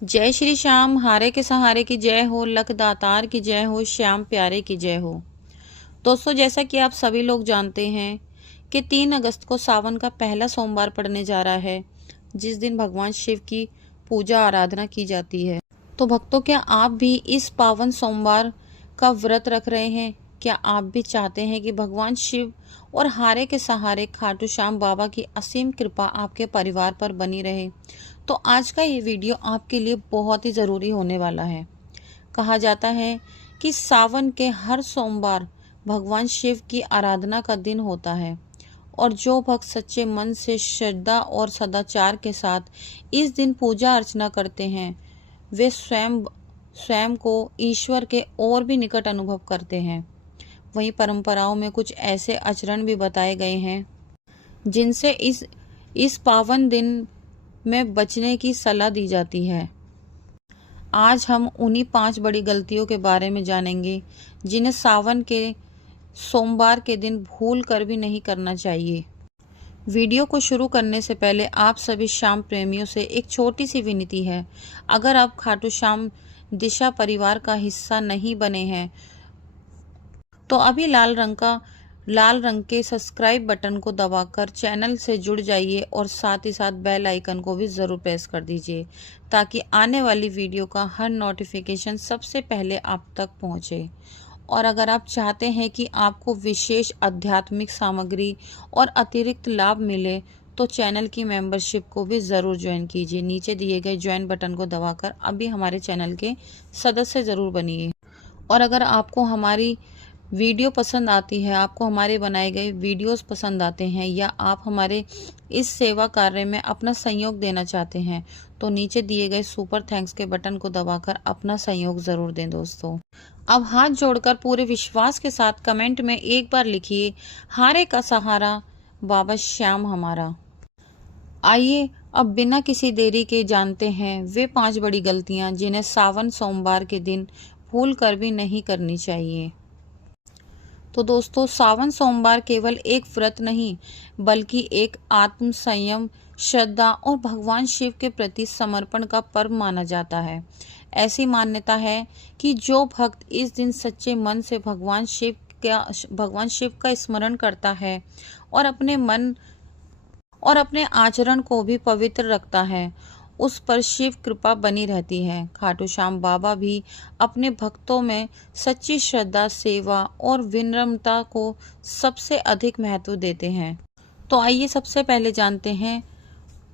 जय श्री श्याम, हारे के सहारे की जय हो, लख दातार की जय हो, श्याम प्यारे की जय हो। दोस्तों, जैसा कि आप सभी लोग जानते हैं कि 3 अगस्त को सावन का पहला सोमवार पड़ने जा रहा है, जिस दिन भगवान शिव की पूजा आराधना की जाती है। तो भक्तों, क्या आप भी इस पावन सोमवार का व्रत रख रहे हैं? क्या आप भी चाहते हैं कि भगवान शिव और हारे के सहारे खाटू श्याम बाबा की असीम कृपा आपके परिवार पर बनी रहे? तो आज का ये वीडियो आपके लिए बहुत ही ज़रूरी होने वाला है। कहा जाता है कि सावन के हर सोमवार भगवान शिव की आराधना का दिन होता है और जो भक्त सच्चे मन से श्रद्धा और सदाचार के साथ इस दिन पूजा अर्चना करते हैं, वे स्वयं स्वयं को ईश्वर के और भी निकट अनुभव करते हैं। वहीं परंपराओं में कुछ ऐसे आचरण भी बताए गए हैं जिनसे इस पावन दिन में बचने की सलाह दी जाती है। आज हम उन्हीं 5 बड़ी गलतियों के बारे में जानेंगे जिन्हें सावन के सोमवार के दिन भूल कर भी नहीं करना चाहिए। वीडियो को शुरू करने से पहले आप सभी श्याम प्रेमियों से एक छोटी सी विनती है। अगर आप खाटू श्याम दिशा परिवार का हिस्सा नहीं बने हैं तो अभी लाल रंग के सब्सक्राइब बटन को दबाकर चैनल से जुड़ जाइए और साथ ही साथ बेल आइकन को भी ज़रूर प्रेस कर दीजिए ताकि आने वाली वीडियो का हर नोटिफिकेशन सबसे पहले आप तक पहुंचे। और अगर आप चाहते हैं कि आपको विशेष आध्यात्मिक सामग्री और अतिरिक्त लाभ मिले तो चैनल की मेंबरशिप को भी ज़रूर ज्वाइन कीजिए। नीचे दिए गए ज्वाइन बटन को दबाकर अभी हमारे चैनल के सदस्य ज़रूर बनिए। और अगर आपको हमारी वीडियो पसंद आती है, आपको हमारे बनाए गए वीडियोस पसंद आते हैं या आप हमारे इस सेवा कार्य में अपना सहयोग देना चाहते हैं तो नीचे दिए गए सुपर थैंक्स के बटन को दबाकर अपना सहयोग ज़रूर दें। दोस्तों, अब हाथ जोड़कर पूरे विश्वास के साथ कमेंट में एक बार लिखिए, हारे का सहारा बाबा श्याम हमारा। आइए अब बिना किसी देरी के जानते हैं वे 5 बड़ी गलतियां जिन्हें सावन सोमवार के दिन भूल कर भी नहीं करनी चाहिए। तो दोस्तों, सावन सोमवार केवल एक व्रत नहीं बल्कि एक आत्म संयम, श्रद्धा और भगवान शिव के प्रति समर्पण का पर्व माना जाता है। ऐसी मान्यता है कि जो भक्त इस दिन सच्चे मन से भगवान शिव का स्मरण करता है और अपने आचरण को भी पवित्र रखता है, उस पर शिव कृपा बनी रहती है। खाटू श्याम बाबा भी अपने भक्तों में सच्ची श्रद्धा, सेवा और विनम्रता को सबसे अधिक महत्व देते हैं। तो आइए सबसे पहले जानते हैं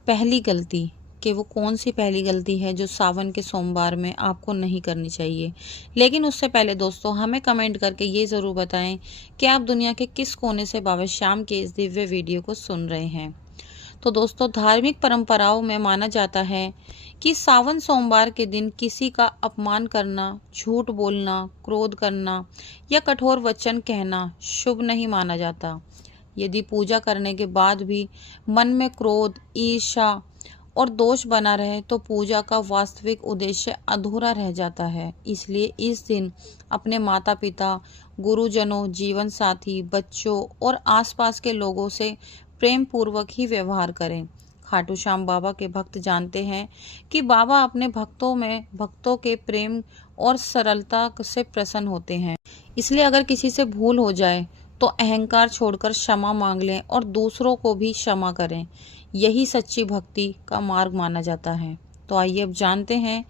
पहली गलती कि वो कौन सी पहली गलती है जो सावन के सोमवार में आपको नहीं करनी चाहिए। लेकिन उससे पहले दोस्तों, हमें कमेंट करके ये ज़रूर बताएं कि आप दुनिया के किस कोने से बाबा श्याम के इस दिव्य वीडियो को सुन रहे हैं। तो दोस्तों, धार्मिक परंपराओं में माना जाता है कि सावन सोमवार के दिन किसी का अपमान करना, झूठ बोलना, क्रोध करना या कठोर वचन कहना शुभ नहीं माना जाता। यदि पूजा करने के बाद भी मन में क्रोध, ईर्ष्या और दोष बना रहे तो पूजा का वास्तविक उद्देश्य अधूरा रह जाता है। इसलिए इस दिन अपने माता पिता, गुरुजनों, जीवन साथी, बच्चों और आसपास के लोगों से प्रेम पूर्वक ही व्यवहार करें। खाटू श्याम बाबा के भक्त जानते हैं कि बाबा अपने भक्तों के प्रेम और सरलता से प्रसन्न होते हैं। इसलिए अगर किसी से भूल हो जाए तो अहंकार छोड़कर क्षमा मांग लें और दूसरों को भी क्षमा करें। यही सच्ची भक्ति का मार्ग माना जाता है। तो आइए अब जानते हैं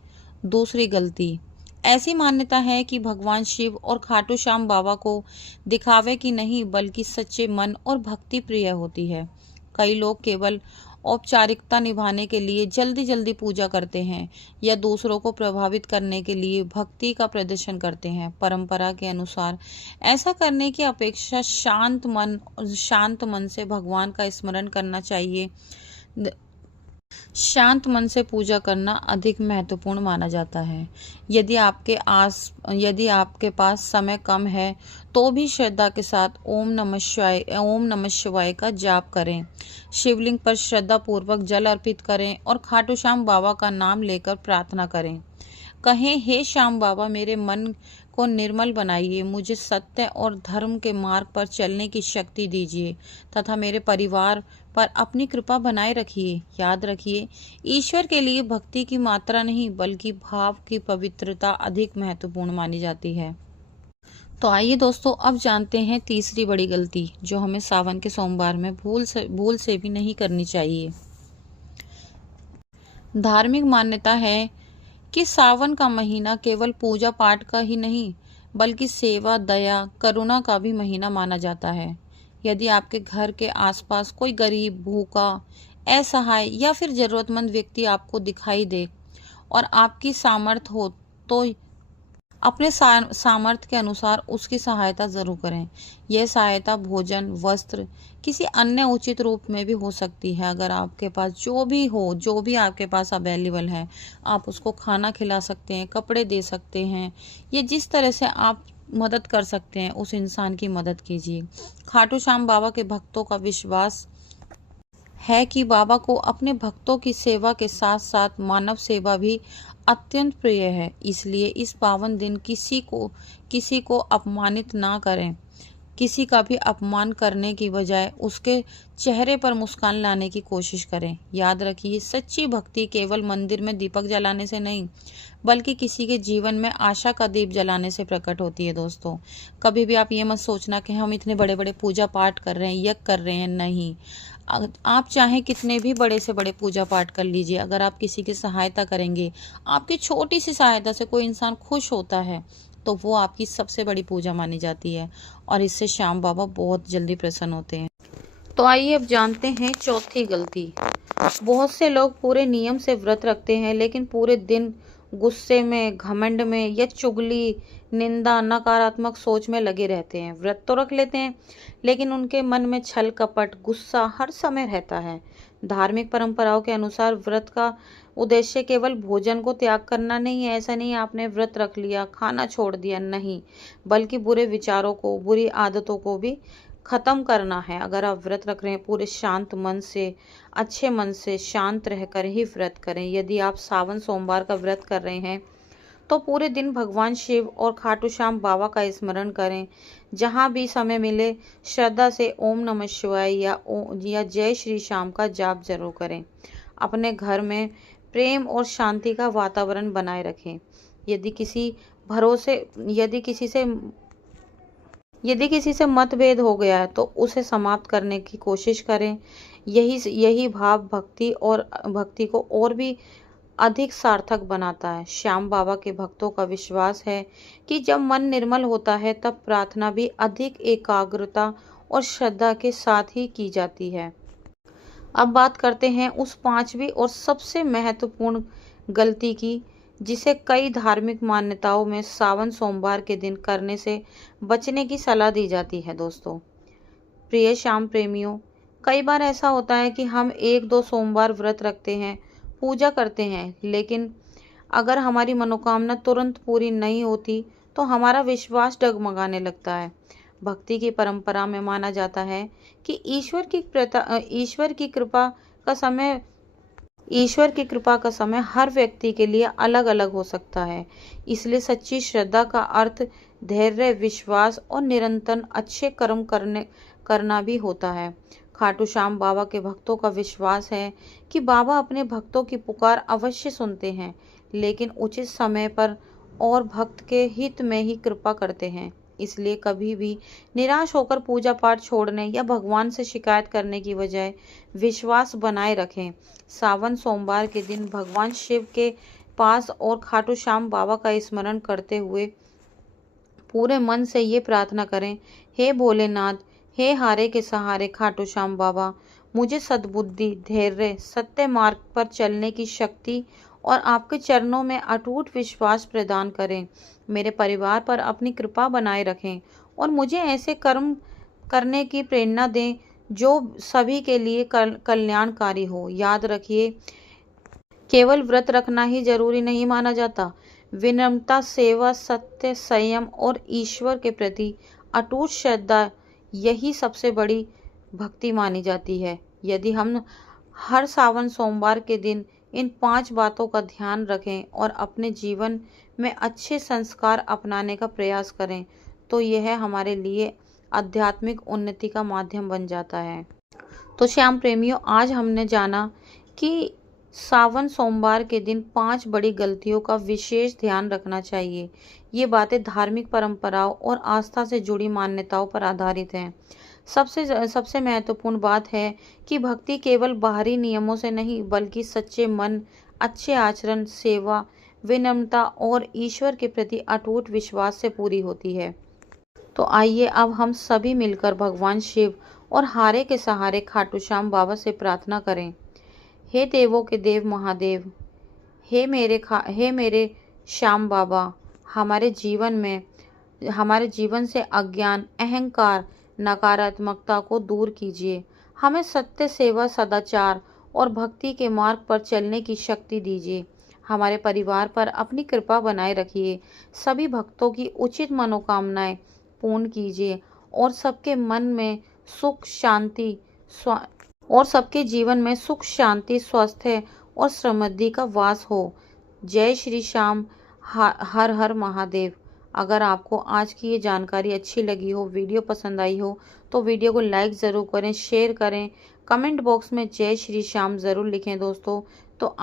दूसरी गलती। ऐसी मान्यता है कि भगवान शिव और खाटू श्याम बाबा को दिखावे की नहीं बल्कि सच्चे मन और भक्ति प्रिय होती है। कई लोग केवल औपचारिकता निभाने के लिए जल्दी जल्दी पूजा करते हैं या दूसरों को प्रभावित करने के लिए भक्ति का प्रदर्शन करते हैं। परंपरा के अनुसार ऐसा करने की अपेक्षा शांत मन से भगवान का स्मरण करना चाहिए। शांत मन से पूजा करना अधिक महत्वपूर्ण माना जाता है। यदि आपके पास समय कम है तो भी श्रद्धा के साथ ओम नमः शिवाय का जाप करें। शिवलिंग पर श्रद्धा पूर्वक जल अर्पित करें और खाटू श्याम बाबा का नाम लेकर प्रार्थना करें। कहें, हे श्याम बाबा, मेरे मन को निर्मल बनाइए, मुझे सत्य और धर्म के मार्ग पर चलने की शक्ति दीजिए तथा मेरे परिवार पर अपनी कृपा बनाए रखिए। याद रखिए, ईश्वर के लिए भक्ति की मात्रा नहीं बल्कि भाव की पवित्रता अधिक महत्वपूर्ण मानी जाती है। तो आइए दोस्तों, अब जानते हैं तीसरी बड़ी गलती जो हमें सावन के सोमवार में भूल से भी नहीं करनी चाहिए। धार्मिक मान्यता है कि सावन का महीना केवल पूजा पाठ का ही नहीं बल्कि सेवा, दया, करुणा का भी महीना माना जाता है। यदि आपके घर के आसपास कोई गरीब, भूखा, असहाय या फिर जरूरतमंद व्यक्ति आपको दिखाई दे और आपकी सामर्थ हो तो अपने सामर्थ्य के अनुसार उसकी सहायता जरूर करें। यह सहायता भोजन, वस्त्र, किसी अन्य उचित रूप में भी हो सकती है। अगर आपके पास जो भी आपके पास अवेलेबल है, आप उसको खाना खिला सकते हैं, कपड़े दे सकते हैं, ये जिस तरह से आप मदद कर सकते हैं उस इंसान की मदद कीजिए। खाटू श्याम बाबा के भक्तों का विश्वास है कि बाबा को अपने भक्तों की सेवा के साथ साथ मानव सेवा भी अत्यंत प्रिय है। इसलिए इस पावन दिन किसी को अपमानित ना करें। किसी का भी अपमान करने की बजाय उसके चेहरे पर मुस्कान लाने की कोशिश करें। याद रखिए, सच्ची भक्ति केवल मंदिर में दीपक जलाने से नहीं बल्कि किसी के जीवन में आशा का दीप जलाने से प्रकट होती है। दोस्तों, कभी भी आप ये मत सोचना कि हम इतने बड़े बड़े पूजा पाठ कर रहे हैं, यज्ञ कर रहे हैं। नहीं, आप चाहे कितने भी बड़े से बड़े पूजा पाठ कर लीजिए, अगर आप किसी की सहायता करेंगे, आपकी छोटी सी सहायता से कोई इंसान खुश होता है तो वो आपकी सबसे बड़ी पूजा मानी जाती है और इससे श्याम बाबा बहुत जल्दी प्रसन्न होते हैं। तो आइए अब जानते हैं चौथी गलती। बहुत से लोग पूरे नियम से व्रत रखते हैं लेकिन पूरे दिन गुस्से में, घमंड में या चुगली, निंदा, नकारात्मक सोच में लगे रहते हैं। व्रत तो रख लेते हैं लेकिन उनके मन में छल, कपट, गुस्सा हर समय रहता है। धार्मिक परंपराओं के अनुसार व्रत का उद्देश्य केवल भोजन को त्याग करना नहीं है। ऐसा नहीं आपने व्रत रख लिया, खाना छोड़ दिया, नहीं, बल्कि बुरे विचारों को, बुरी आदतों को भी खत्म करना है। अगर आप व्रत रख रहे हैं, पूरे शांत मन से, अच्छे मन से, शांत रहकर ही व्रत करें। यदि आप सावन सोमवार का व्रत कर रहे हैं तो पूरे दिन भगवान शिव और खाटू श्याम बाबा का स्मरण करें। जहाँ भी समय मिले श्रद्धा से ओम नमः शिवाय या जय श्री श्याम का जाप जरूर करें। अपने घर में प्रेम और शांति का वातावरण बनाए रखें। यदि किसी से मतभेद हो गया है तो उसे समाप्त करने की कोशिश करें। यही भाव भक्ति को और भी अधिक सार्थक बनाता है। श्याम बाबा के भक्तों का विश्वास है कि जब मन निर्मल होता है तब प्रार्थना भी अधिक एकाग्रता और श्रद्धा के साथ ही की जाती है। अब बात करते हैं उस पांचवी और सबसे महत्वपूर्ण गलती की, जिसे कई धार्मिक मान्यताओं में सावन सोमवार के दिन करने से बचने की सलाह दी जाती है। दोस्तों, प्रिय श्याम प्रेमियों, कई बार ऐसा होता है कि हम 1-2 सोमवार व्रत रखते हैं, पूजा करते हैं, लेकिन अगर हमारी मनोकामना तुरंत पूरी नहीं होती तो हमारा विश्वास डगमगाने लगता है। भक्ति की परंपरा में माना जाता है कि ईश्वर की कृपा का समय हर व्यक्ति के लिए अलग अलग हो सकता है। इसलिए सच्ची श्रद्धा का अर्थ धैर्य, विश्वास और निरंतर अच्छे कर्म करना भी होता है। खाटू श्याम बाबा के भक्तों का विश्वास है कि बाबा अपने भक्तों की पुकार अवश्य सुनते हैं, लेकिन उचित समय पर और भक्त के हित में ही कृपा करते हैं। इसलिए कभी भी निराश होकर पूजा पाठ छोड़ने या भगवान से शिकायत करने की बजाय विश्वास बनाए रखें। सावन सोमवार के दिन भगवान शिव के पास और खाटू श्याम बाबा का स्मरण करते हुए पूरे मन से ये प्रार्थना करें, हे भोलेनाथ, हे हारे के सहारे खाटू श्याम बाबा, मुझे सद्बुद्धि, धैर्य, सत्य मार्ग पर चलने की शक्ति और आपके चरणों में अटूट विश्वास प्रदान करें। मेरे परिवार पर अपनी कृपा बनाए रखें और मुझे ऐसे कर्म करने की प्रेरणा दें जो सभी के लिए कल्याणकारी हो। याद रखिए, केवल व्रत रखना ही जरूरी नहीं माना जाता। विनम्रता, सेवा, सत्य, संयम और ईश्वर के प्रति अटूट श्रद्धा, यही सबसे बड़ी भक्ति मानी जाती है। यदि हम हर सावन सोमवार के दिन इन 5 बातों का ध्यान रखें और अपने जीवन में अच्छे संस्कार अपनाने का प्रयास करें, तो यह हमारे लिए आध्यात्मिक उन्नति का माध्यम बन जाता है। तो श्याम प्रेमियों, आज हमने जाना कि सावन सोमवार के दिन 5 बड़ी गलतियों का विशेष ध्यान रखना चाहिए। ये बातें धार्मिक परंपराओं और आस्था से जुड़ी मान्यताओं पर आधारित हैं। सबसे महत्वपूर्ण बात है कि भक्ति केवल बाहरी नियमों से नहीं, बल्कि सच्चे मन, अच्छे आचरण, सेवा, विनम्रता और ईश्वर के प्रति अटूट विश्वास से पूरी होती है। तो आइए अब हम सभी मिलकर भगवान शिव और हारे के सहारे खाटू श्याम बाबा से प्रार्थना करें। हे देवों के देव महादेव, हे मेरे श्याम बाबा, हमारे जीवन से अज्ञान, अहंकार, नकारात्मकता को दूर कीजिए। हमें सत्य, सेवा, सदाचार और भक्ति के मार्ग पर चलने की शक्ति दीजिए। हमारे परिवार पर अपनी कृपा बनाए रखिए। सभी भक्तों की उचित मनोकामनाएं पूर्ण कीजिए और सबके जीवन में सुख, शांति, स्वास्थ्य और समृद्धि का वास हो। जय श्री श्याम। हर हर महादेव। अगर आपको आज की ये जानकारी अच्छी लगी हो, वीडियो पसंद आई हो, तो वीडियो को लाइक ज़रूर करें, शेयर करें, कमेंट बॉक्स में जय श्री श्याम ज़रूर लिखें दोस्तों। तो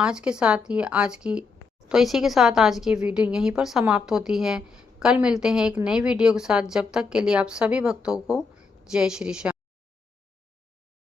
इसी के साथ आज की वीडियो यहीं पर समाप्त होती है। कल मिलते हैं एक नई वीडियो के साथ। जब तक के लिए आप सभी भक्तों को जय श्री श्याम।